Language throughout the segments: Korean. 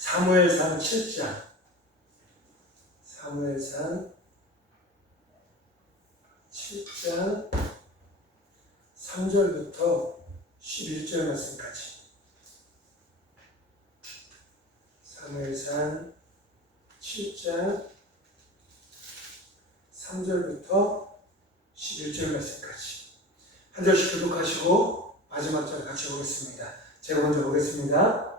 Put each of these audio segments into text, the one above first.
사무엘상 7장, 사무엘상 7장 3절부터 11절 말씀까지. 사무엘상 7장 3절부터 11절 말씀까지. 한 절씩 교독하시고 마지막 절 같이 보겠습니다. 제가 먼저 보겠습니다.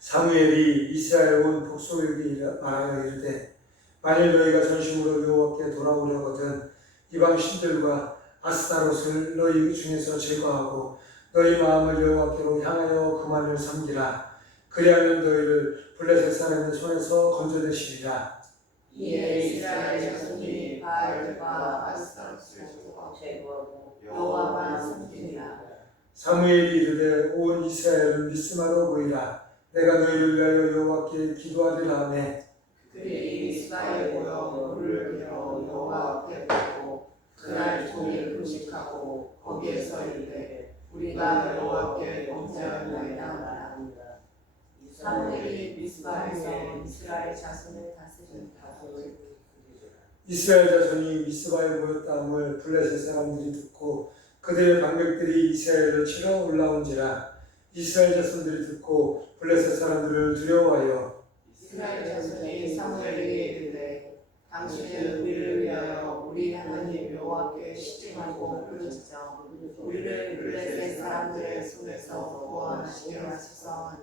사무엘이 이스라엘 온 복속에게 말하여 이르되 만일 너희가 전심으로 여호와께 돌아오려거든 이방 신들과 아스타롯을 너희 중에서 제거하고 너희 마음을 여호와께로 향하여 그만을 섬기라. 그리하면 너희를 블레셋 사람의 손에서 건져내시리라. 이에 이스라엘 자손이 바알과 아스타롯을 제거하고 여호와만 섬기니라. 사무엘이 이르되 온 이스라엘은 미스마로 모이라. 내가 너희를 위하여 여호와께 기도하리라 하매 그들이 미스바에 모여 물을 빌어 여호와 앞에 붓고 그날 종일 금식하고 거기에서 이르되 우리가 여호와께 범죄하였나이다 하라. 사무엘이 미스바에서 이스라엘 자손을 다스린 다소를 이스라엘 자손이 미스바에 모였다함을 블레셋 사람들이 듣고 그들의 방백들이 이스라엘을 치러 올라온지라. 이스라엘 자손들이 듣고 블레셋 사람들을 두려워하여 이스라엘 자손이 사무엘에게 이르되 당신은 우리를 위하여 우리 하나님 여호와께 시집하고 부르짖자 우리를 블레셋 사람들의 손에서 구원하시게 하소서 하니.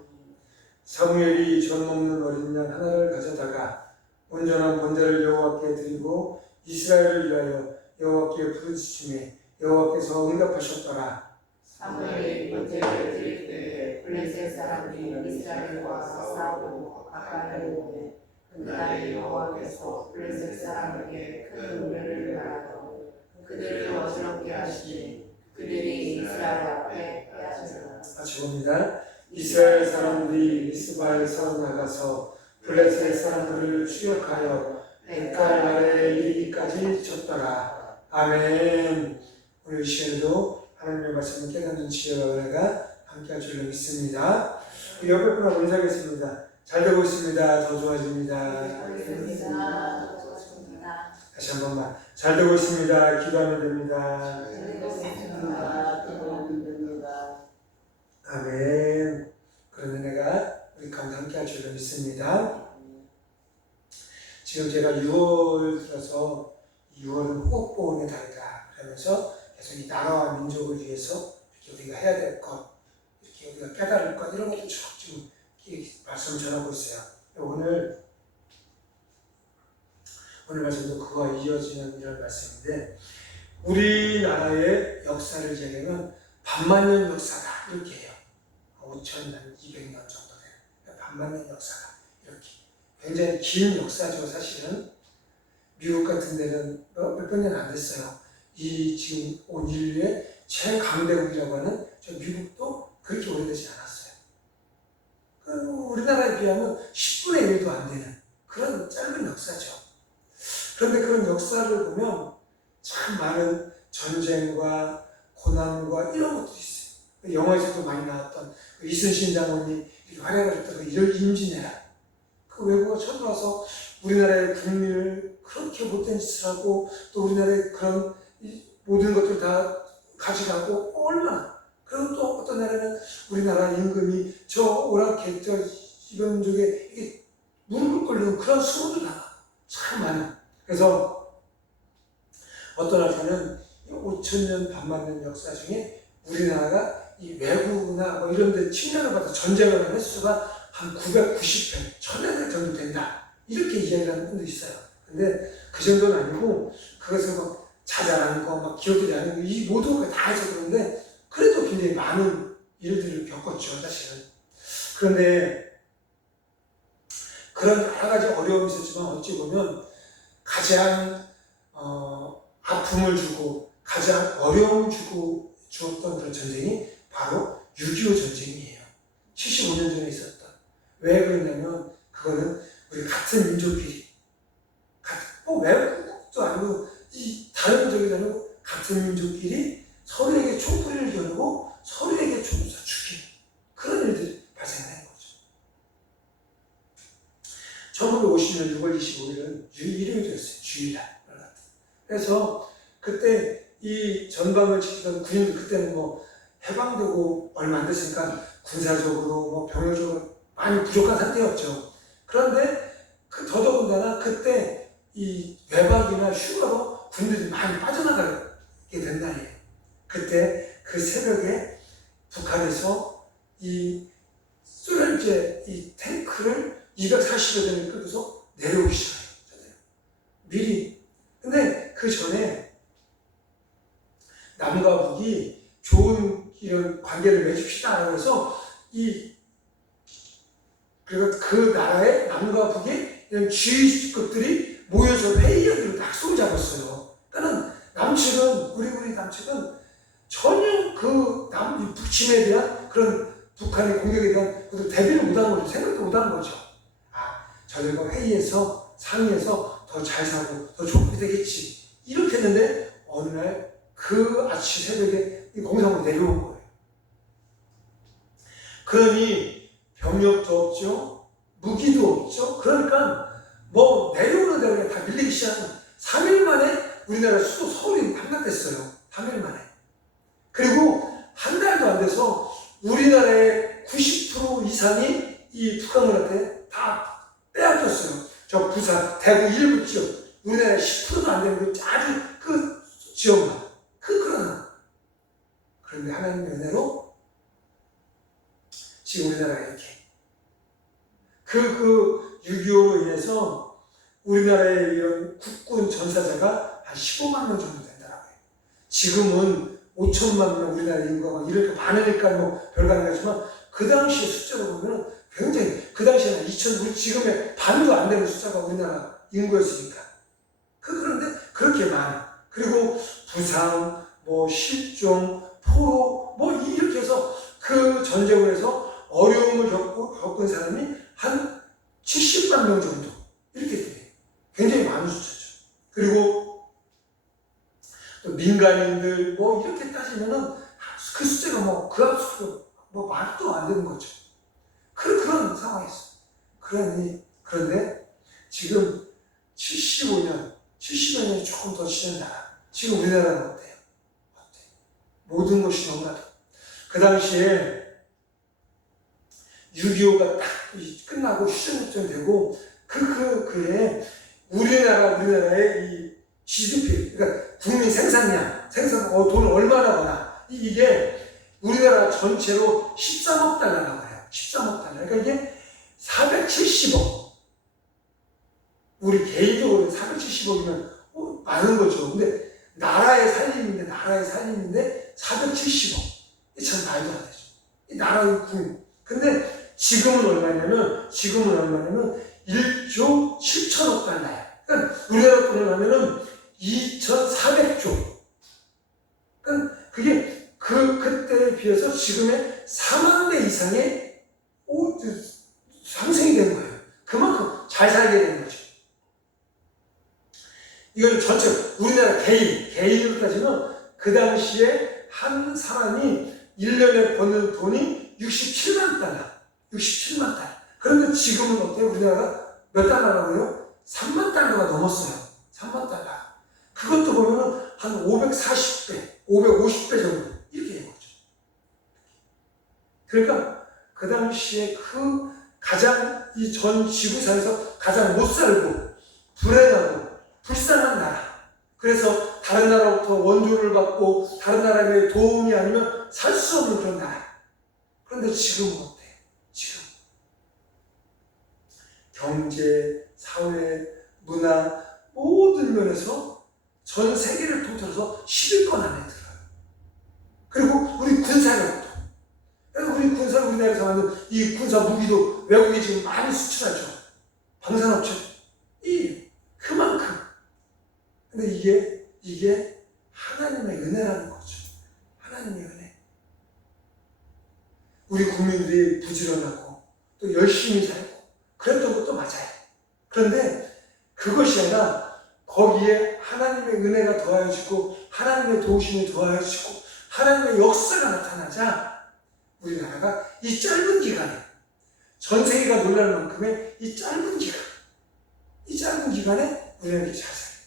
사무엘이 젖 먹는 어린 양 하나를 가져다가 온전한 번제를 여호와께 드리고 이스라엘을 위하여 여호와께 부르짖음에 여호와께서 응답하셨더라. 사무엘이 번제를 드릴 때 블레셋 사람이 이스라엘과 싸우고 가까이 오매 그날에 여호와께서 블레셋 사람에게 큰 은혜를 가하여 그들을 어지럽게 하시니 그들이 이스라엘 앞에 빼앗으라. 같이 봅니다. 이스라엘 사람들이 미스바에서 나가서 블레셋 사람들을 추격하여 백갈 아래에 이르기까지 쳤더라. 아멘. 오늘 이 시간에도 하나님의 말씀을 깨닫는 지혜와 은혜가 함께할 줄로 믿습니다. 우리 옆에 분하고 인사하겠습니다. 잘 되고 있습니다. 더 좋아집니다. 다시 한 번만. 잘 되고 있습니다. 기도하면 됩니다. 아멘. 그런 은혜가 우리 가운데 함께할 줄로 믿습니다. 지금 제가 6월 들어서 6월은 호흡보험의 달이다 그러면서 계속 이 나라와 민족을 위해서 이렇게 우리가 해야 될 것, 이렇게 우리가 깨달을 것 이런 것도 쭉 지금 말씀을 전하고 있어요. 오늘 말씀도 그와 이어지는 이런 말씀인데 우리나라의 역사를 이야기하면 반만년 역사다 이렇게 해요. 5,200년 정도 되는 반만년 역사다 이렇게 굉장히 긴 역사죠. 사실은 미국 같은 데는 몇백 년 안 됐어요. 이 지금 온 인류의 최강대국이라고 하는 저 미국도 그렇게 오래되지 않았어요. 우리나라에 비하면 10분의 1도 안 되는 그런 짧은 역사죠. 그런데 그런 역사를 보면 참 많은 전쟁과 고난과 이런 것들이 있어요. 영화에서도 많이 나왔던 이순신 장군이 활약을 했던 이를 임진왜란. 그 외국어 처음 와서 우리나라의 국민을 그렇게 못된 짓을 하고 또 우리나라의 그런 모든 것들 다 가져가고 얼마나. 그리고 또 어떤 나라는 우리나라 임금이 저 오락개 저 이병족에 이게 무릎을 꿇는 그런 수모도 참 많아요. 그래서 어떤 학자는 5,000년 반만년 역사 중에 우리나라가 이 외국이나 뭐 이런 데 침략을 받아 전쟁을 한 횟수가 한 990회, 1000회 정도 된다. 이렇게 이야기를 하는 분도 있어요. 근데 그 정도는 아니고 그것을 막 자잘한 거, 막 기억들이 아니고 이 모두가 다 해서 그런데 그래도 굉장히 많은 일들을 겪었죠, 사실은. 그런데 그런 여러 가지 어려움이 있었지만 어찌 보면 가장 아픔을 주고 가장 어려움을 주었던 그런 전쟁이 바로 6.25 전쟁이에요. 75년 전에 있었던. 왜 그러냐면 그거는 우리 같은 민족끼리 외국도 아니고 다른 민족이 아니고 같은 민족끼리 서로에게 총소리를 겨누고 서로에게 총을 쏴 죽이는 그런 일들이 발생하는 거죠. 1950년 6월 25일은 이름이 되었어요. 주일날. 그래서 그때 이 전방을 지키던 군인들, 그때는 뭐 해방되고 얼마 안 됐으니까 군사적으로 뭐 병력적으로 많이 부족한 상태였죠. 그런데 더더군다나 그때 이 외박이나 휴가로 군인들이 많이 빠져나가게 된 날이에요. 그때 그 새벽에 북한에서 이 소련제 이 탱크를 240여 대를 끌고서 내려오기 시작해요. 미리. 근데 그 전에 남과 북이 좋은 이런 관계를 맺읍시다. 그래서 그 나라의 남과 북의 이런 지휘급들이 모여서 회의하기로 약속을 잡았어요. 그러니까 남측은, 우리 남측은 전혀 이 북침에 대한 그런 북한의 공격에 대한 대비를 못한 거죠. 생각도 못한 거죠. 저들과 회의해서 상의해서 더 잘 사고 더 좋게 되겠지. 이렇게 했는데 어느 날 그 아침 새벽에 이 공상으로 내려온 거예요. 그러니 병력도 없죠. 무기도 없죠. 그러니까 뭐 내려오는 대로 그냥 다 밀리기 시작하는 3일 만에 우리나라 수도 서울이 함락됐어요. 3일 만에. 그리고 한 달도 안 돼서 우리나라의 90% 이상이 이 북한군한테 다 빼앗겼어요. 저 부산, 대구 일부 지역, 우리나라의 10%도 안 되는 그 아주 그 지역만. 그런데 하나님의 은혜로 지금 우리나라가 이렇게 6.25로 인해서 우리나라의 이런 국군 전사자가 한 15만 명 정도 된다고요. 지금은 5천만 명 우리나라 인구가 이렇게 많으니까 뭐 별거 아니지만 그 당시의 숫자로 보면 굉장히 그 당시에는 2천, 우리 지금의 반도 안 되는 숫자가 우리나라 인구였으니까. 그런데 그렇게 많아. 그리고 부상, 뭐 실종, 포로, 뭐 이렇게 해서 그 전쟁을 해서 어려움을 겪은 사람이 한 70만 명 정도 이렇게 돼요. 굉장히 많은 숫자죠. 그리고 또 민간인들 뭐 이렇게 따지면은 그 숫자가 뭐 그 앞서도 뭐 말도 안 되는 거죠. 그런 상황이었어요. 그런데 지금 70년이 조금 더 지난 나라. 지금 우리나라는 어때요? 모든 것이 너무나도. 그 당시에 6.25가 딱 끝나고 휴전협정 되고 그해 우리나라의 이 GDP, 그러니까 국민 생산량, 돈을 얼마나 버나 이게 우리나라 전체로 13억 달러라고 해요. 13억 달러. 그러니까 이게 470억. 우리 개인적으로 470억이면 많은 거죠. 근데 나라의 살림인데 470억. 이게 참 말도 안 되죠. 이 나라의 국민. 근데 지금은 얼마냐면 1조 7천억 달러야. 그러니까 우리나라 돈을 하면은 2,400조. 그러니까 그게 그때에 비해서 지금의 4만 배 이상의 상승이 된 거예요. 그만큼 잘 살게 되는 거죠. 이건 전체 우리나라 개인으로 따지면 그 당시에 한 사람이 1년에 버는 돈이 67만 달러. 67만 달러. 그런데 지금은 어때요? 우리나라가 몇 달러라고요? 3만 달러가 넘었어요. 3만 달러. 그것도 보면은 한 540배, 550배 정도 이렇게 된 거죠. 그러니까 그 당시에 가장 이 전 지구상에서 가장 못 살고 불행하고 불쌍한 나라. 그래서 다른 나라로부터 원조를 받고 다른 나라의 도움이 아니면 살 수 없는 그런 나라. 그런데 지금은 어때요? 지금 경제, 사회, 문화 모든 면에서 전 세계를 통틀어서 10위권 안에 들어요. 그리고 우리 군사력도. 그래서 우리나라에서 만든 이 군사 무기도 외국에 지금 많이 수출하죠. 방산업체. 그만큼. 근데 이게 하나님의 은혜라는 거죠. 하나님의 은혜. 우리 국민들이 부지런하고 또 열심히 살고 그랬던 것도 맞아요. 그런데 그것이 아니라 거기에 하나님의 은혜가 더하여지고 하나님의 도우심이 더하여지고 하나님의 역사가 나타나자 우리나라가 이 짧은 기간에 전 세계가 놀랄 만큼의 이 짧은 기간 이 짧은 기간에 우리나라 이렇게 잘 살아요.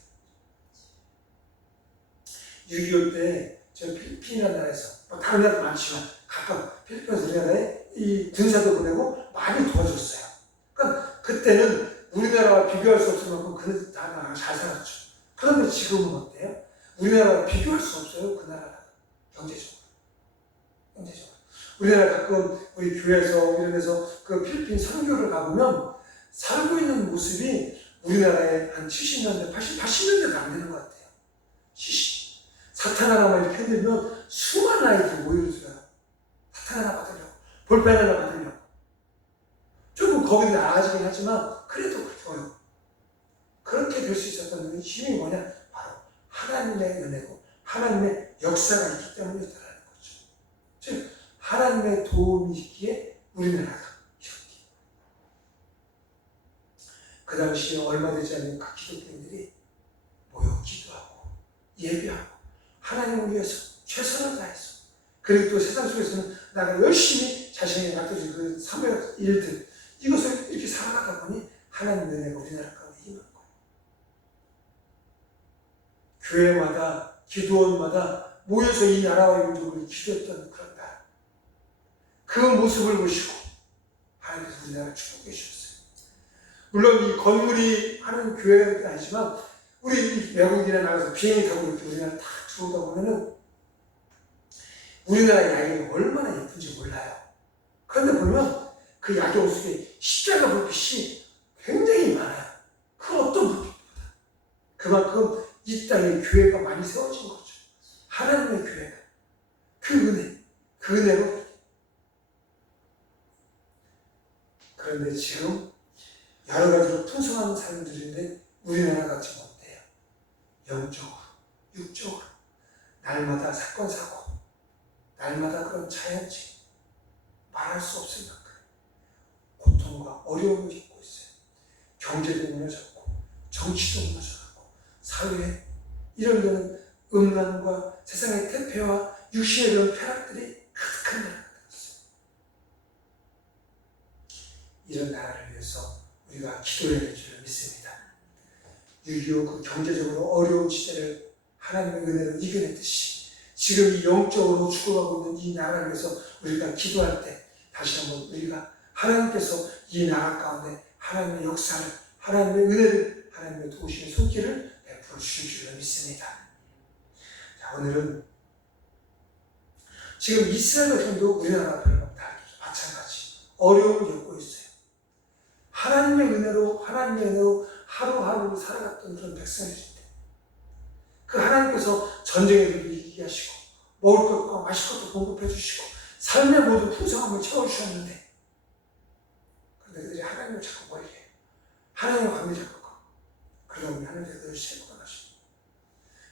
6.25 때 저 필리핀이라는 나라에서 다른 나라도 많지만 가까운 필리핀에서 우리나라에 이 군사도 보내고 많이 도와줬어요. 그러니까 그때는 우리나라와 비교할 수 없을 만큼 그 나라가 잘 살았죠. 그런데 지금은 어때요? 우리나라와 비교할 수 없어요. 그 나라가 경제적으로. 우리나라 가끔 우리 교회에서 이런 데서 그 필리핀 선교를 가보면 살고 있는 모습이 우리나라의 한 70년대, 80년대도 안 되는 것 같아요. 70. 사탕 하나만 이렇게 흔들면 수많은 아이들이 모여들어요. 사탕 하나 받으려고, 볼펜 하나 받으려고. 조금 거기는 나아지긴 하지만 그래도 그렇게 어려워. 그렇게 될 수 있었던 힘이 뭐냐? 바로 하나님의 은혜고 하나님의 역사가 있기 때문이었다는 거죠. 즉 하나님의 도움이 있기에 우리나라가 이렇게. 그 당시에 얼마 되지 않은 각 기독교인들이 모여 기도하고 예배하고 하나님을 위해서 최선을 다해서, 그리고 또 세상 속에서는 나가 열심히 자신에게 맡겨진 그 사명 일들, 이것을 이렇게 살아가다 보니 하나님의 은혜가 우리나라 가운데 임한 거예요. 교회마다 기도원마다 모여서 이 나라와 민족을 기도했던 그런 나라. 그 모습을 보시고 하나님께서 우리나라를 축복해 주셨어요. 물론 이 건물이 하는 교회는 아니지만 우리 외국인에 나가서 비행기 타고 이렇게 우리나라 딱 들어오다 보면은 우리나라 야경이 얼마나 예쁜지 몰라요. 그런데 보면 그 야경 속에 십자가 불빛이 굉장히 많아요. 그 어떤 불빛보다. 그만큼 이 땅에 교회가 많이 세워진 거죠. 하나님의 교회가. 그 은혜로. 그런데 지금 여러 가지로 풍성한 삶들인데 우리나라 같지 못해요. 영적으로, 육적으로. 날마다 사건, 사고. 날마다 그런 자연재. 말할 수 없을 만큼 고통과 어려움을 겪고 있어요. 경제도 무너졌고, 정치도 무너져가고, 사회에 이런 데는 음란과 세상의 태폐와 육신의 이런 쾌락들이 가득한 나라가 되었어요. 이런 나라를 위해서 우리가 기도해야 될 줄 믿습니다. 6.25 그 경제적으로 어려운 시대를 하나님의 은혜로 이겨냈듯이 지금 이 영적으로 죽어가고 있는 이 나라를 위해서 우리가 기도할 때 다시 한번 우리가 하나님께서 이 나라 가운데 하나님의 역사를, 하나님의 은혜를, 하나님의 도우시는 손길을 베풀어 주실 줄로 믿습니다. 자, 오늘은 지금 이스라엘 백성도 우리나라 별로 다르죠. 마찬가지. 어려움을 겪고 있어요. 하나님의 은혜로 하루하루 살아갔던 그런 백성이신데 그 하나님께서 전쟁에도 이기게 하시고 먹을 것과 마실 것도 공급해 주시고 삶의 모든 풍성함을 채워주셨는데 그런데 그들이 하나님을 자꾸 멀리해요. 하나님의 관계 잡고 그러다 보니 하나님께서 늘 세고가 나시고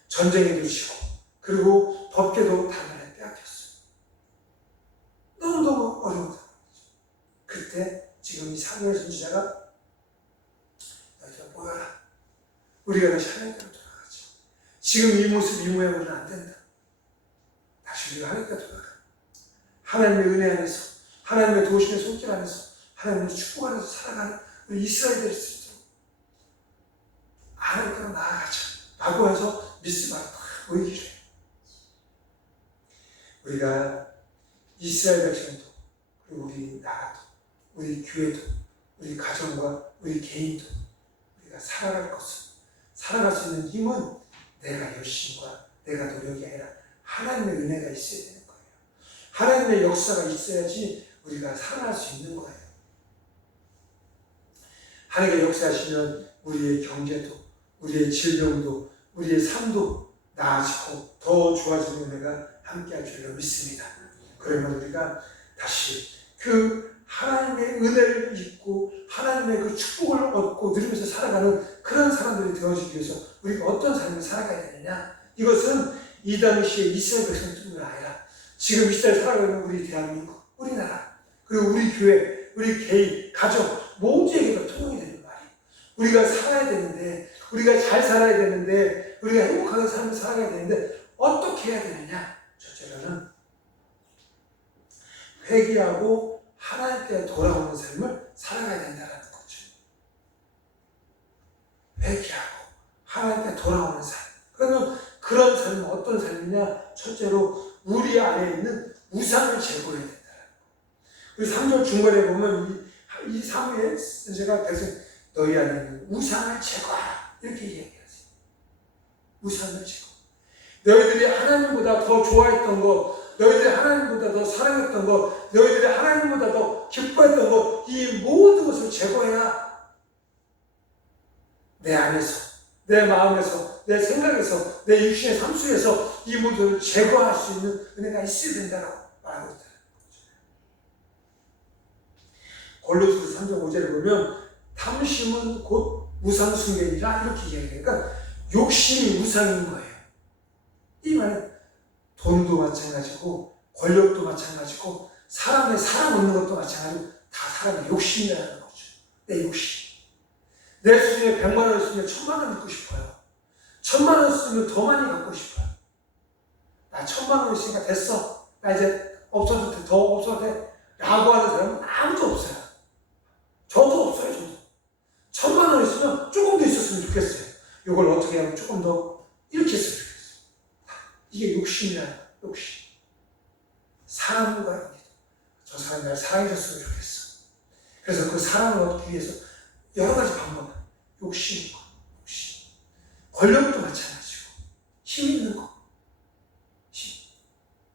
전쟁에도 지고 그리고 법계도 단번에 빼앗겼어요. 너무너무 어려운 상황이죠. 그때 지금 이 사무엘 선지자가 너희들 모여라. 우리가 다시 하나님께로 돌아가자. 지금 이 모습, 이 모양으로는 안 된다. 다시 우리가 하나님께로 돌아가. 하나님의 은혜 안에서, 하나님의 도우심의 손길 안에서, 하나님의 축복 안에서 살아가는 우리 이스라엘들이 있을 때 하나님께로 나아가자. 라고 해서 미스바에 다 모이기로 해요. 우리가 이스라엘 백성도, 그리고 우리 나라도, 우리 교회도, 우리 가정과 우리 개인도 우리가 살아갈 것은, 살아갈 수 있는 힘은 내가 열심과 내가 노력이 아니라 하나님의 은혜가 있어야 되는 거예요. 하나님의 역사가 있어야지 우리가 살아갈 수 있는 거예요. 하나님의 역사하시면 우리의 경제도, 우리의 질병도, 우리의 삶도 나아지고 더 좋아지는 은혜가 함께할 줄로 믿습니다. 그러면 우리가 다시 그 하나님의 은혜를 입고 하나님의 그 축복을 얻고 누리면서 살아가는 그런 사람들이 되어지기 위해서 우리가 어떤 삶을 살아가야 되느냐? 이것은 이 당시에 이스라엘 백성뿐만 아니라 지금 이 시대에 살아가는 우리 대한민국, 우리나라, 그리고 우리 교회, 우리 개인, 가정 모두에게 다 통용이 되는 말이에요. 우리가 살아야 되는데, 우리가 잘 살아야 되는데, 우리가 행복하게 삶을 살아가야 되는데 어떻게 해야 되느냐? 첫째로는 회개하고 하나님께 돌아오는 삶을 살아가야 된다는 거죠. 회개하고 하나님께 돌아오는 삶. 그러면 그런 삶은 어떤 삶이냐? 첫째로 우리 안에 있는 우상을 제거해야 된다. 우리 3절 중간에 보면 이 사무엘 선생가 계속 너희 안에 있는 우상을 제거하라 이렇게 얘기하세요. 우상을 제거. 너희들이 하나님보다 더 좋아했던 거, 너희들이 하나님보다 더 사랑했던 거, 너희들이 하나님보다 더 기뻐했던 거, 이 모든 것을 제거해야 내 안에서, 내 마음에서, 내 생각에서, 내 육신의 삶 속에서 이 모든 것을 제거할 수 있는 은혜가 있어야 된다고 말하고 있다. 골로새서 3장 5절에 보면 탐심은 곧 우상 숭배이라 이렇게 이야기해요. 그러니까 욕심이 우상인 거예요. 이 말은 돈도 마찬가지고 권력도 마찬가지고 사람의 사랑 얻는 것도 마찬가지고 다 사람의 욕심이라는 거죠. 내 욕심. 내 수중에 100만 원 있으면 1000만 원 갖고 싶어요. 1000만 원 있으면 더 많이 갖고 싶어요. 나 1000만 원 있으니까 됐어. 나 이제 없어도 돼. 더 없어도 돼. 라고 하는 사람은 아무도 없어요. 저도 없어요. 저도. 1000만 원 있으면 조금 더 있었으면 좋겠어요. 이걸 어떻게 하면 조금 더 이렇게 했으면 좋겠어요. 이게 욕심이야. 욕심. 사랑과 합니다. 저 사람이 날 사랑해줬으면 좋겠어. 그래서 그 사랑을 얻기 위해서 여러 가지 방법. 욕심. 권력도 마찬가지고. 힘 있는 거.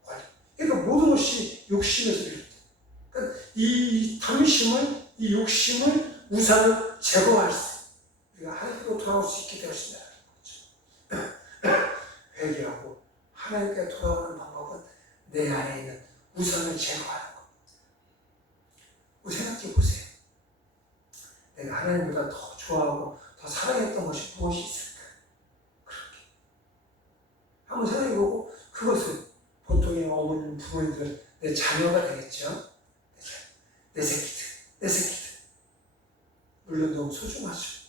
권력. 그러니까 모든 것이 욕심에서 비롯돼. 그러니까 이 탐심을, 이 욕심을, 우상을 제거할 수, 우리가 하나님께로 돌아올 수 있게 되었습니다. 회개하고 하나님께 돌아오는 방법은 내 안에 있는 우상을 제거하는 것. 우리 생각해 보세요. 내가 하나님보다 더 좋아하고 더 사랑했던 것이 무엇이 있을까? 그렇게. 한번 생각해 보고 그것을 보통의 어머님, 부모님들, 내 자녀가 되겠죠? 내 새끼들. 물론 너무 소중하죠.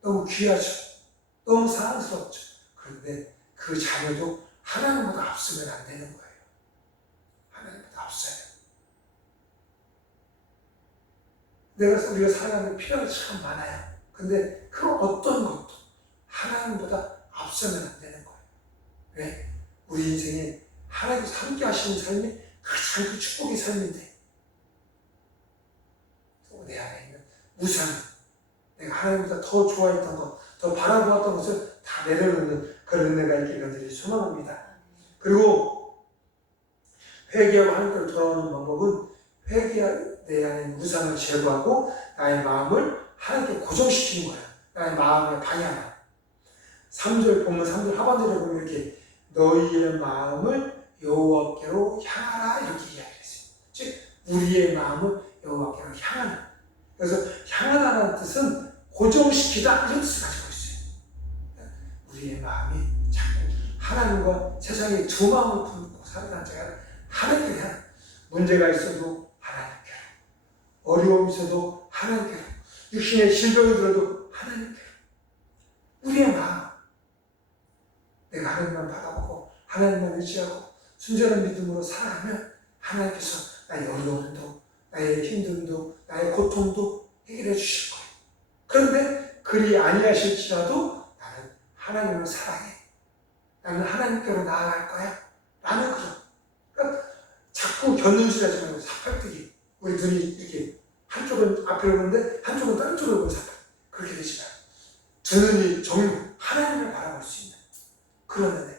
너무 귀하죠. 너무 사랑스럽죠. 그런데 그 자녀도 하나님보다 앞서면 안 되는 거예요. 하나님보다 앞서요. 우리가 살아가는 필요한 게 참 많아요. 근데 그 어떤 것도 하나님보다 앞서면 안 되는 거예요. 왜? 우리 인생에 하나님께서 함께 하시는 삶이 가장 그 축복의 삶인데 내 안에 있는 우상, 내가 하나님보다 더 좋아했던 것, 더 바라보았던 것을 다 내려놓는 그런 은혜가 있길 간절히 소망합니다. 그리고 회개하고 하나님께로 돌아오는 방법은 내 안에 있는 우상을 제거하고 나의 마음을 하나님께 고정시키는 거예요. 나의 마음의 방향을. 3절 보면 3절 하반절에 보면 이렇게 너희의 마음을 여호와께로 향하라 이렇게 이야기했어요. 즉 우리의 마음을 여호와께로 향하는. 그래서 향하다는 뜻은 고정시키다 이런 뜻을 가지고 있어요. 우리의 마음이 자꾸 하나님과 세상에 두 마음을 품고 살아가는 자가 하나님께 향한. 문제가 있어도 하나님께로, 어려움이 있어도 하나님께로, 육신의 질병이 들어도 하나님께로. 우리의 마음, 내가 하나님만 바라보고 하나님만 의지하고 순전한 믿음으로 살아가면 하나님께서 나의 어려움도, 나의 힘듦도, 나의 고통도 해결해 주실 거예요. 그런데 그리 아니하실지라도 나는 하나님을 사랑해. 나는 하나님께로 나아갈 거야. 나는 그러니까 자꾸 견눈질하지 말고 사팔뜨기. 우리 눈이 이렇게 한쪽은 앞으로 보는데 한쪽은 다른 쪽으로 보는 사팔. 그렇게 되지 마요. 두 눈이 정말 하나님을 바라볼 수 있는 그런 은혜.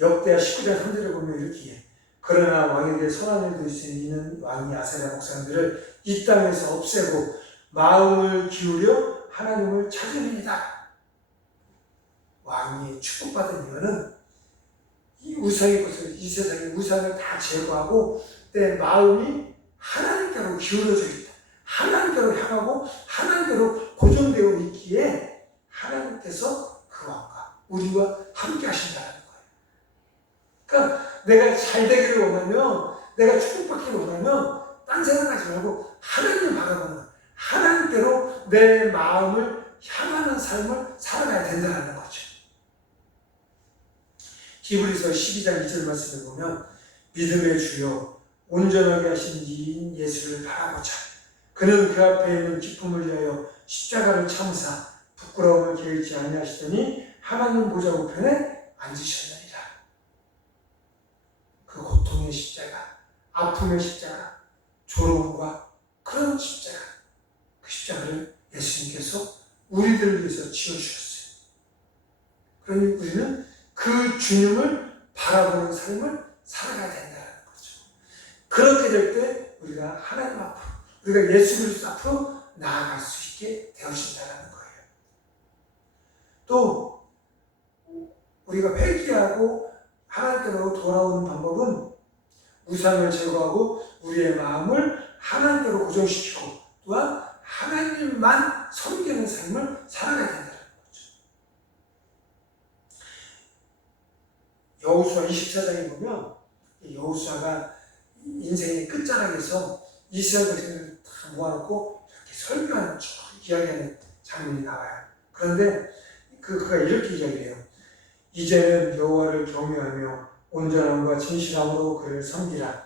역대하 19장 3절에 보면 이렇게 해. 그러나 왕에게 선한 일도 있으니 이는 왕이 아세라 목사님들을 이 땅에서 없애고 마음을 기울여 하나님을 찾으리이다. 왕이 축복받은 이유는 이 우상의 것을, 이 세상의 우상을 다 제거하고 내 마음이 하나님께로 기울어져 있다. 하나님께로 향하고 하나님께로 고정되어 있기에 하나님께서 그 왕과 우리와 함께 하신다는 거예요. 그러니까 내가 잘 되기를 원하면, 내가 축복받기를 원하면 딴 생각하지 말고 하나님을 바라보는 거예요. 하나님께로 내 마음을 향하는 삶을 살아가야 된다는 거죠. 히브리서 12장 2절 말씀을 보면 믿음의 주요 온전하게 하신 이인 예수를 바라보자. 그는 그 앞에 있는 기쁨을 위하여 십자가를 참으사 부끄러움을 게을지 아니하시더니 하나님 보좌 우편에 앉으셨느니라. 그 고통의 십자가, 아픔의 십자가, 조롱과 그런 십자가, 그 십자가를 예수님께서 우리들을 위해서 지어주셨어요. 그러니 우리는 그 주님을 바라보는 삶을 살아가야 된다는 거죠. 그렇게 될 때 우리가 하나님 앞으로, 우리가 예수 그리스도 앞으로 나아갈 수 있게 되어진다는 거예요. 또 우리가 회개하고 하나님께로 돌아오는 방법은 우상을 제거하고 우리의 마음을 하나님께로 고정시키고 또한 하나님만 섬기는 삶을 살아가야 된다는 거죠. 여호수아 24장에 보면 여호수아가 인생의 끝자락에서 이스라엘 백성들을 다 모아놓고 이렇게 설교하는 쭉 이야기하는 장면이 나와요. 그런데 그가 이렇게 이야기해요. 이제는 여호와를 경외하며 온전함과 진실함으로 그를 섬기라.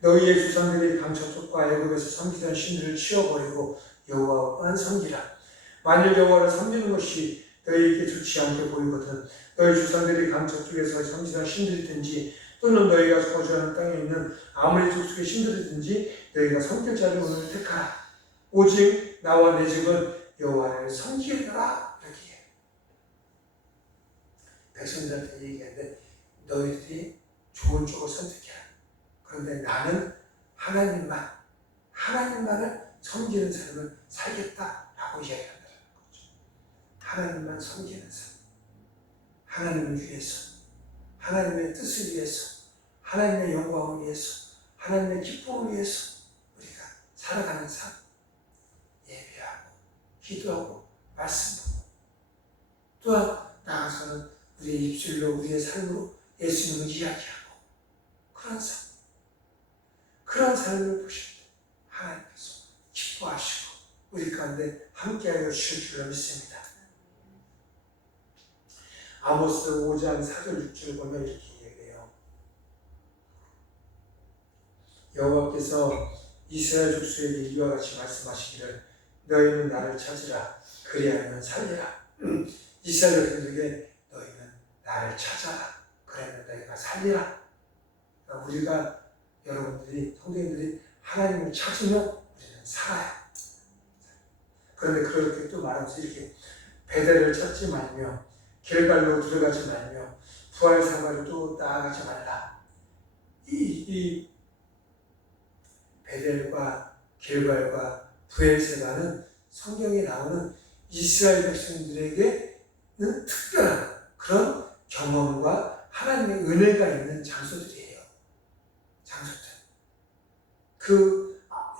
너희의 조상들이 강척족과 애굽에서 섬기던 신들을 치워버리고 여호와만 섬기라. 만일 여호와를 섬기는 것이 너희에게 좋지 않게 보이거든 너희 조상들이 강척족에서 섬기던 신들이든지 또는 너희가 거주하는 땅에 있는 아무리 족속의 신들이든지 너희가 섬길 자를 오늘 택하라. 오직 나와 내 집은 여호와를 섬기리라. 이렇게 해요. 백성들한테 얘기하는데 너희들이 좋은 쪽을 선택해라. 그런데 나는 하나님만을 섬기는 삶을 살겠다라고 이야기한다는 거죠. 하나님만 섬기는 삶. 하나님을 위해서, 하나님의 뜻을 위해서, 하나님의 영광을 위해서, 하나님의 기쁨을 위해서 우리가 살아가는 삶. 예배하고, 기도하고, 말씀 보고, 또한 나아가서는 우리의 입술로, 우리의 삶으로 예수님을 이야기하고, 그런 삶을 보실 때 하나님께서 기뻐하시고 우리 가운데 함께하여 주실 줄로 믿습니다. 아모스 5장 4절 6절 보면 이렇게 얘기해요. 여호와께서 이스라엘 족속에게 이와 같이 말씀하시기를 너희는 나를 찾으라 그리하면 살리라. 이스라엘 백성들에게 너희는 나를 찾아라 그러면 너희가 살리라. 우리가 여러분들이 성도님들이 하나님을 찾으면 우리는 살아요. 그런데 그렇게 또 말하면서 이렇게 베델을 찾지 말며 길갈로 들어가지 말며 부활사마를 또 나아가지 말라. 이 베델과 길갈과 부엘세바는 성경에 나오는 이스라엘 백성들에게는 특별한 그런 경험과 하나님의 은혜가 있는 장소들이에요.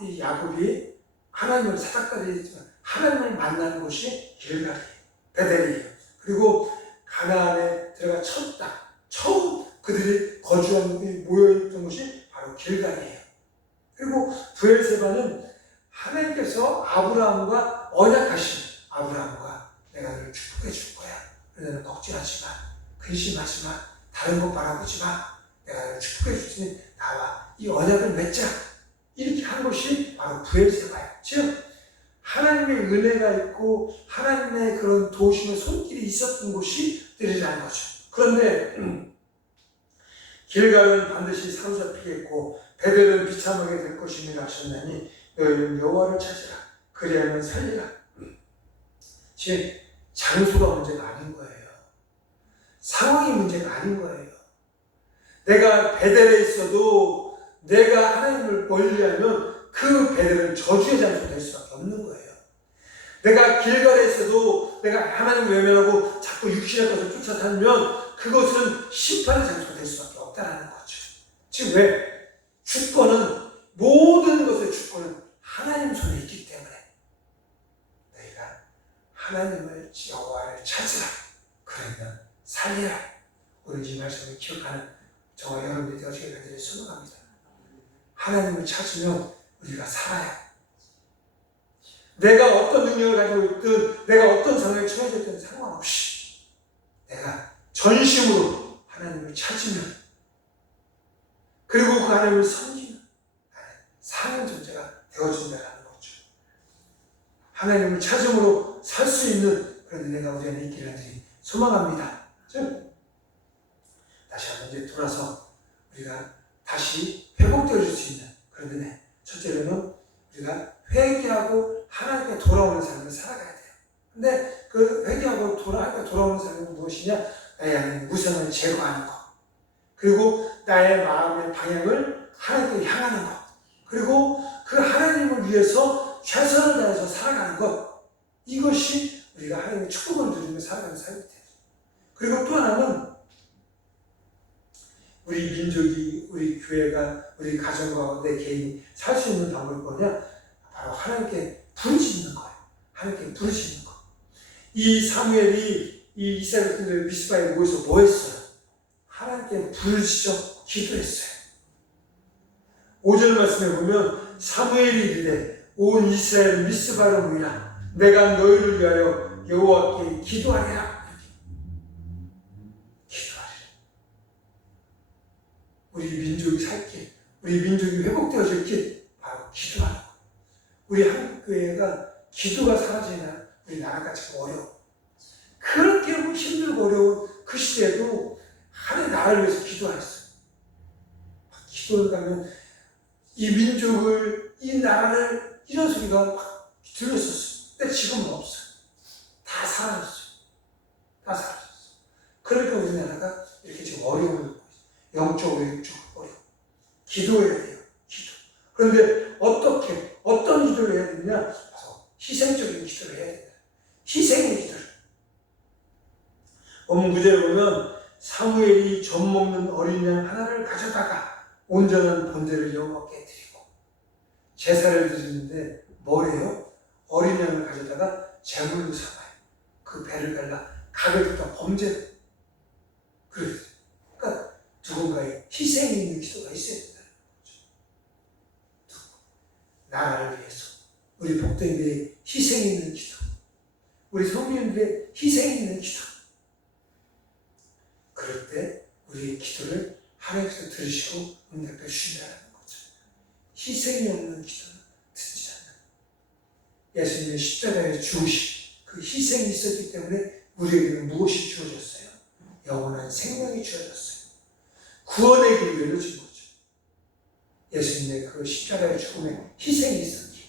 이 야곱이 하나님을 사닥다리지만 하나님을 만나는 곳이 길갈이에요. 베델이에요. 그리고 가나안에 들어가 첫 땅, 처음 그들이 거주한 모여있던 곳이 바로 길갈이에요. 그리고 부엘세바는 하나님께서 아브라함과 언약하신 아브라함과 내가 너를 축복해 줄 거야. 너는 걱정하지 마. 근심하지 마. 다른 것 바라보지 마. 내가 너를 축복해 줄 테니 나와 이 언약을 맺자. 이렇게 한 것이 바로 부엘세바예요. 즉 하나님의 은혜가 있고 하나님의 그런 도우심의 손길이 있었던 곳이 들이라는 거죠. 그런데 길갈은 반드시 사로잡히겠고 베델은 비참하게 될 것임이라 하셨나니 너희는 여호와를 찾으라 그리하면 살리라. 즉 장소가 문제가 아닌 거예요. 상황이 문제가 아닌 거예요. 내가 베델에 있어도 내가 하나님을 멀리하면 그 베델은 저주의 장소가 될 수밖에 없는 거예요. 내가 길갈에 있어도 내가 하나님을 외면하고 자꾸 육신의 것을 쫓아 살면 그것은 심판의 장소가 될 수밖에 없다는 거죠. 즉 왜? 주권은 모든 것의 주권은 하나님 손에 있기 때문에 너희가 하나님을 여호와를 찾으라 그러면 살리라. 오늘 이 말씀을 기억하는 저와 여러분들이 되어지게 되기를 소망합니다. 하나님을 찾으면 우리가 살아요. 내가 어떤 능력을 가지고 있든 내가 어떤 상황에 처해져 있든 상관없이 내가 전심으로 하나님을 찾으면 그리고 그 하나님을 섬기면 사는 존재가 되어진다는 거죠. 하나님을 찾음으로 살 수 있는 그런 은혜가 우리 안에 있기를 간절히 소망합니다. 다시 한번 이제 돌아서 우리가 다시 회복되어질 수 있는 그런 은혜. 첫째로는 우리가 회개하고 하나님께 돌아오는 삶을 살아가야 돼요. 근데 그 회개하고 돌아오는 삶은 무엇이냐? 나의 안에 무상을 제거하는 것. 그리고 나의 마음의 방향을 하나님께 향하는 것. 그리고 그 하나님을 위해서 최선을 다해서 살아가는 것. 이것이 우리가 하나님의 축복을 누리며 살아가는 삶이 돼요. 그리고 또 하나는 우리 민족이, 우리 교회가, 우리 가정과 내 개인이 살 수 있는 방법이 뭐냐? 바로 하나님께 부르짖는 거예요. 하나님께 부르짖는 거. 이 사무엘이 이 이스라엘 군대 미스바에 모여서 뭐 했어요? 하나님께 부르짖어 기도했어요. 5절 말씀에 보면 사무엘이 이르되 온 이스라엘 미스바로 모이라. 내가 너희를 위하여 여호와께 기도하리라. 우리 민족이 살길, 우리 민족이 회복되어질 길, 바로 기도하는 거예요. 우리 한국교회가 기도가 사라지면 우리 나라가 지금 어려워. 그렇게 힘들고 어려운 그 시대에도 하나님 나라를 위해서 기도하였어요. 기도를 가면 이 민족을, 이 나라를, 이런 소리가 막 들렸었어요. 근데 지금은 없어요. 다 사라졌어요. 다 사라졌어요. 그러니까 우리나라가 이렇게 지금 어려움을 겪고 있어요. 영적으로, 육적으로 어려워. 기도해야 돼요. 기도. 그런데 어떻게, 어떤 기도를 해야 되느냐? 그래서 희생적인 기도를 해야 된다. 희생의 기도를. 본문 9절에 보면 사무엘이 젖 먹는 어린 양 하나를 가져다가 온전한 번제를 여호와께 드리고 제사를 드리는데 뭐래요? 어린 양을 가져다가 제물로 삼아요. 그 배를 갈라 가게부터 범죄. 그러니까 누군가의 희생이 있는 기도가 있어야 된다는 거죠. 나라를 위해서 우리 복된들의 희생이 있는 기도, 우리 성민들의 희생이 있는 기도. 그럴 때 우리의 기도를 하나님께서 들으시고 응답해 주신다는 거죠. 희생이 없는 기도는 듣지 않는. 예수님의 십자가에 죽으신 그 희생이 있었기 때문에 우리에게는 무엇이 주어졌어요? 영원한 생명이 주어졌어요. 구원의 길이 열려진 거죠. 예수님의 그 십자가의 죽음에 희생이 있었기에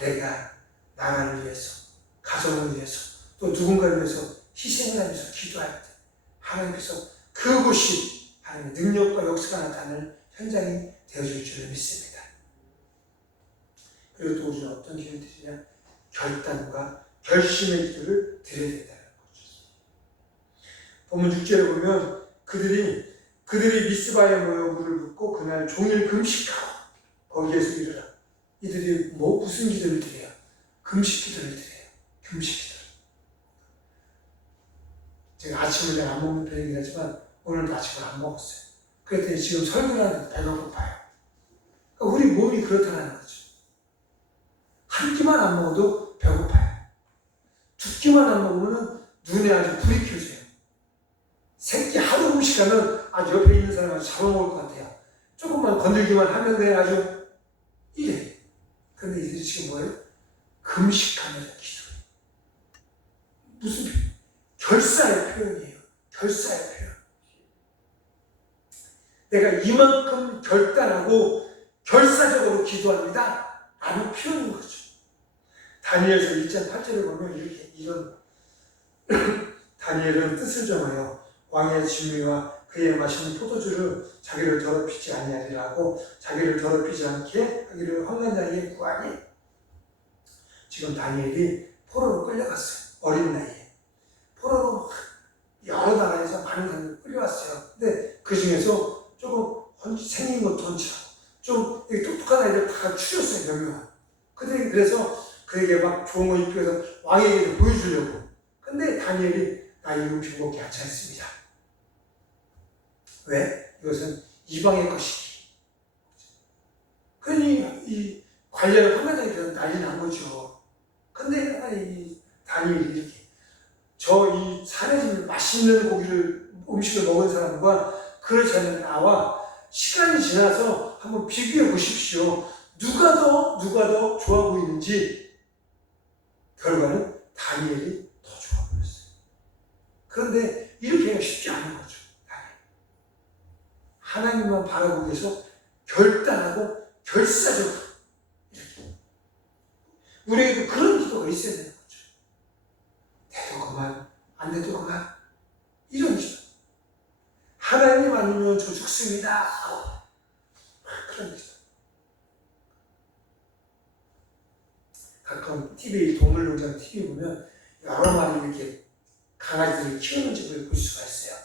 내가 나라를 위해서, 가정을 위해서, 또 누군가를 위해서 희생을 하면서 기도할 때 하나님께서 그곳이 하나님의 능력과 역사가 나타나는 현장이 되어줄 줄을 믿습니다. 그리고 또 우리는 어떤 기도를 드리냐? 결단과 결심의 기도를 드려야 된다는 거죠. 본문 6절에 보면 그들이 미스바에 모여 물을 붓고 그날 종일 금식하고 거기에서 이르라. 이들이 무슨 기도를 드려요? 금식 기도를 드려요. 금식 기도. 제가 아침을 잘 안 먹는 편이긴 하지만 오늘도 아침을 안 먹었어요. 그랬더니 지금 설교를 하는데 배가 고파요. 그러니까 우리 몸이 그렇다는 거죠. 한 끼만 안 먹어도 배고파요. 두 끼만 안 먹으면 눈에 아주 불이 켜져요. 세 끼 하루 음식하면 아주 옆에 있는 사람을 잡아먹을 것 같아요. 조금만 건들기만 하면 돼 아주 이래. 그런데 이들이 지금 뭐예요? 금식하면서 기도해요. 무슨 결사의 표현이에요. 결사의 표현. 내가 이만큼 결단하고 결사적으로 기도합니다. 라는 표현인 거죠. 다니엘서 1장 8절에 보면 이런 다니엘은 뜻을 정하여 왕의 진미와 그의 마시는 포도주를 자기를 더럽히지 아니하리라 하고 자기를 더럽히지 않게 하기를 환관장에 구하니 지금 다니엘이 포로로 끌려갔어요. 어린 나이에. 포로로 여러 나라에서 많은 사람들이 끌려왔어요. 근데 그 중에서 조금 생긴 것도 헌칠하고 좀 똑똑한 아이들 다 추렸어요. 몇 명은. 근데 그래서 그에게 막 좋은 거 입고 해서 왕에게 보여주려고. 근데 다니엘이 나 이 음식 먹기 하지 않습니다. 왜? 이것은 이방의 것이기. 그러니 이 관리하는 환관장이 난리 난 거죠. 근데 이 다니엘이 이렇게 이 산에서 맛있는 음식을 먹은 사람과 그렇지 않은 나와 시간이 지나서 한번 비교해 보십시오. 누가 더 좋아 보이는지 결과는 다니엘이 더 좋아버렸어요. 그런데 이렇게 하기가 쉽지 않은 거죠. 하나님만 바라보기 위해서 결단하고 결사적으로 이렇게. 우리에게도 그런 기도가 있어야 되는 거죠. 돼도 그만, 안 돼도 그만. 이런 기도. 하나님 아니면 저 죽습니다. 그런 기도. 가끔 TV, 동물농장 TV 보면 여러 마리 이렇게 강아지들을 키우는 집을 볼 수가 있어요.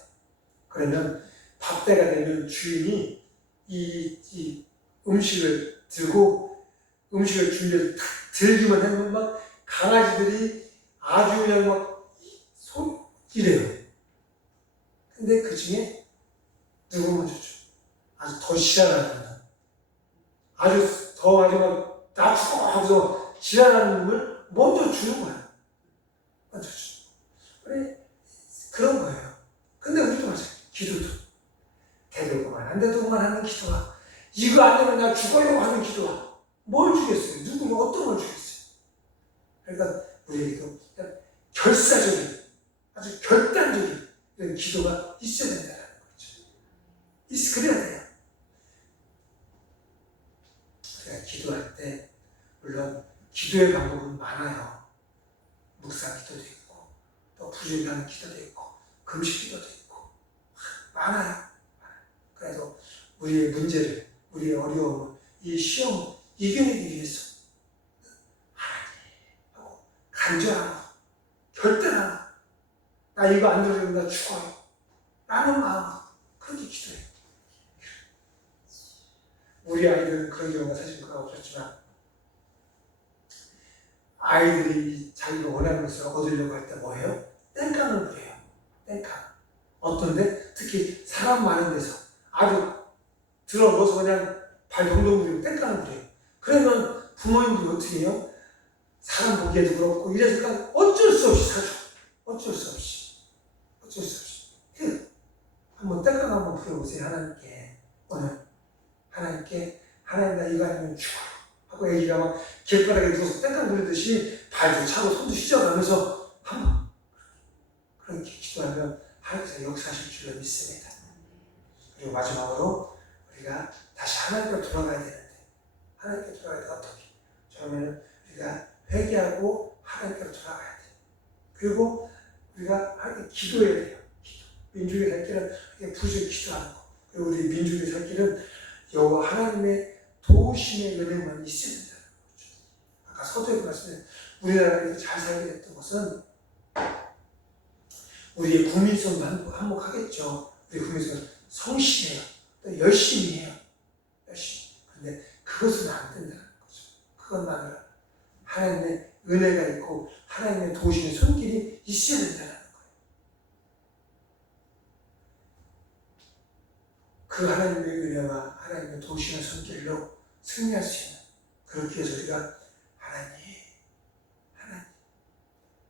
그러면 밥때가 되면 주인이 이 음식을 들고 음식을 준비해서 탁 들기만 하면 막 강아지들이 아주 그냥 막 이래요. 근데 그 중에 누구 먼저 줘? 아주 더 지랄하는 아주 더 아주 막 낮추고 하면서 지랄하는 놈을 먼저 주는 거야. 먼저 줘. 그래, 그런 거예요. 근데 우리도 마찬가지. 기도도. 돼도 그만, 안 돼도 그만 하는 기도와 이거 안 되면 나 죽으려고 하는 기도와 뭘 주겠어요? 누구를 어떤 걸 주겠어요? 그러니까 우리에게도 결사적인, 아주 결단적인 이런 기도가 있어야 된다는 거죠. 그래야 돼요. 우리가 기도할 때 물론 기도의 방법은 많아요. 묵상 기도도 있고 또 부족한 기도도 있고 금식 기도도 있고 많아요. 그래도 우리의 문제를, 우리의 어려움을, 이 시험을 이겨내기 위해서 하나님하고 간절하고 결단하고 나 이거 안 들으면 나 죽어요 라는 마음으로 그렇게 기도해요. 우리 아이들은 그런 경우가 사실 거의 없었지만 아이들이 자기가 원하는 것을 얻으려고 할 때 뭐예요? 땡깡을 부려요. 땡깡. 어떤데? 특히 사람 많은 데서 아주 들어버서 그냥 발 동동 부리고 땡깡을 부려요. 그러면 부모님들이 어떻게 해요? 사람 보기에도 그렇고 이래서 어쩔 수 없이 사줘. 어쩔 수 없이. 어쩔 수 없이. 한번 땡깡 한번 부려보세요. 하나님께. 오늘 하나님께 하나님 나 이거 아니면 죽어. 하고 애기가 막 길바닥에 누워서 땡깡 부리듯이 발도 차고 손도 휘저어가면서 한번 그렇게 기도하면 하나님께서 역사하실 줄로 믿습니다. 그리고 마지막으로 우리가 다시 하나님께로 돌아가야 되는데 하나님께 돌아가야 돼. 어떻게? 처음에는 우리가 회개하고 하나님께로 돌아가야 돼. 그리고 우리가 하나님께 기도해야 돼요. 기도. 민족의 살 길은 부지런히 기도하는 거. 그리고 우리 민족의 살 길은 여호와 하나님의 도우심의 은혜만 있어야 된다는 거죠. 아까 서두에도 말씀드린 우리나라가 잘 살게 됐던 것은 우리의 국민성도 한몫하겠죠. 우리 국민성은 성실해요. 또 열심히 해요. 열심히. 근데 그것은 안 된다는 거죠. 그것만으로 하나님의 은혜가 있고 하나님의 도우심의 손길이 있어야 된다는 거예요. 그 하나님의 은혜와 하나님의 도우심의 손길로 승리할 수 있는 그렇게 해서 우리가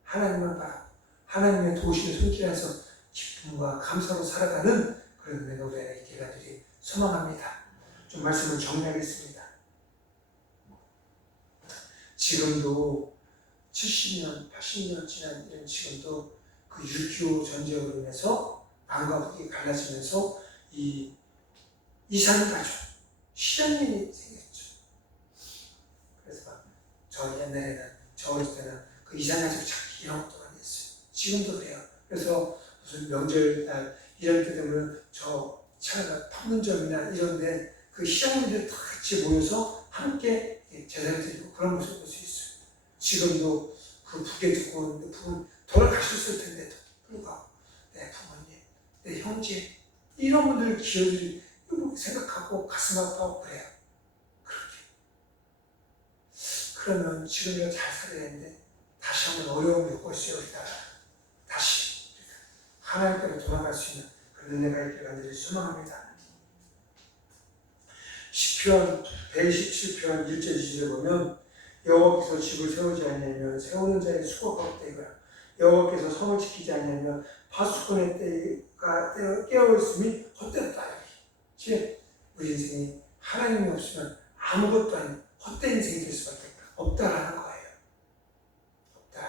하나님만 바라고 하나님의 도우심의 손길에서 기쁨과 감사로 살아가는 그런 은혜가 우리에게 있게 되기를 소망합니다. 좀 말씀을 정리하겠습니다. 지금도 70년, 80년 지난 이런 지금도 그 6.25 전쟁으로 인해서 남과 북이 갈라지면서 이 이산 가족, 실현민이 생겼죠. 그래서 저 옛날에는, 저 어릴 때는 그 이산 가족 찾기 이런 것도 많이 했어요. 지금도 그래요. 그래서 무슨 명절날 이런 때 되면 저 차가 판문점이나 이런데 그 시장님들 다 같이 모여서 함께 제사를 드리고 그런 모습을 볼 수 있어요. 지금도 그 북에 듣고 오는데 북은 돌아가셨을 텐데도 불구하고 내 부모님, 내 형제 이런 분들 기억을 생각하고 가슴 아파하고 그래요. 그렇게. 그러면 지금 우리가 잘 살아야 되는데 다시 한번 어려움을 겪고 있어요. 우리가 다시 하나님께로 돌아갈 수 있는 그런 은혜가 있길 간절히 소망합니다. 시편 127편 1절 2절에 보면 여호와께서 집을 세우지 아니하면 세우는 자의 수고가 헛되이거라. 여호와께서 성을 지키지 아니하면 파수꾼의 때가 깨어있음이 헛되었다. 즉 우리 인생이 하나님이 없으면 아무것도 아닌 헛된 인생이 될 수밖에 없다라는 거예요. 없다.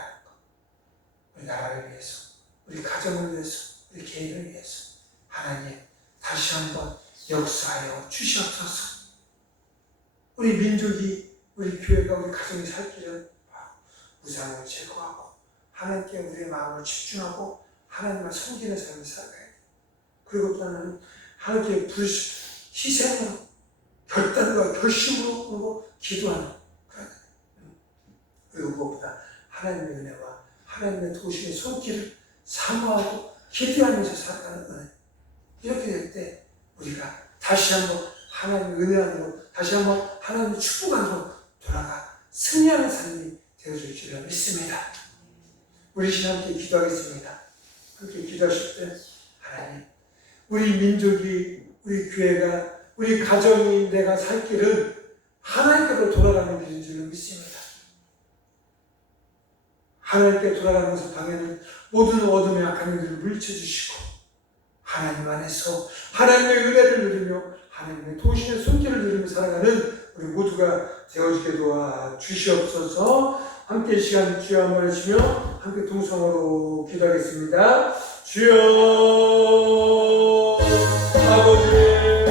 역사하여 주시옵소서. 우리 민족이, 우리 교회가, 우리 가정이 살 길은 무상을 제거하고 하나님께 우리의 마음을 집중하고 하나님을 섬기는 삶을 살아가야 돼. 그리고 또 하나는 하나님께 희생으로, 결단과 결심으로 기도하는 그런. 그리고 무엇보다 하나님의 은혜와 하나님의 도우심의 손길을 사모하고 기대하면서 살아가는 은혜. 이렇게 될 때 우리가 다시 한번 하나님의 은혜 안으로, 다시 한번 하나님의 축복 안으로 돌아가 승리하는 삶이 되어줄 줄을 믿습니다. 우리 신 함께 기도하겠습니다. 함께 기도하실 때 하나님, 우리 민족이, 우리 교회가, 우리 가정이, 내가 살 길은 하나님께로 돌아가는 길인 줄을 믿습니다. 하나님께 돌아가면서 방해는 모든 어둠의 악한 일들을 물리쳐주시고 하나님 안에서 하나님의 은혜를 누리며 하나님의 도우심의 손길을 누리며 살아가는 우리 모두가 되어지게 도와 주시옵소서. 함께 이 시간 주여 한번 외치며 함께 동성으로 기도하겠습니다. 주여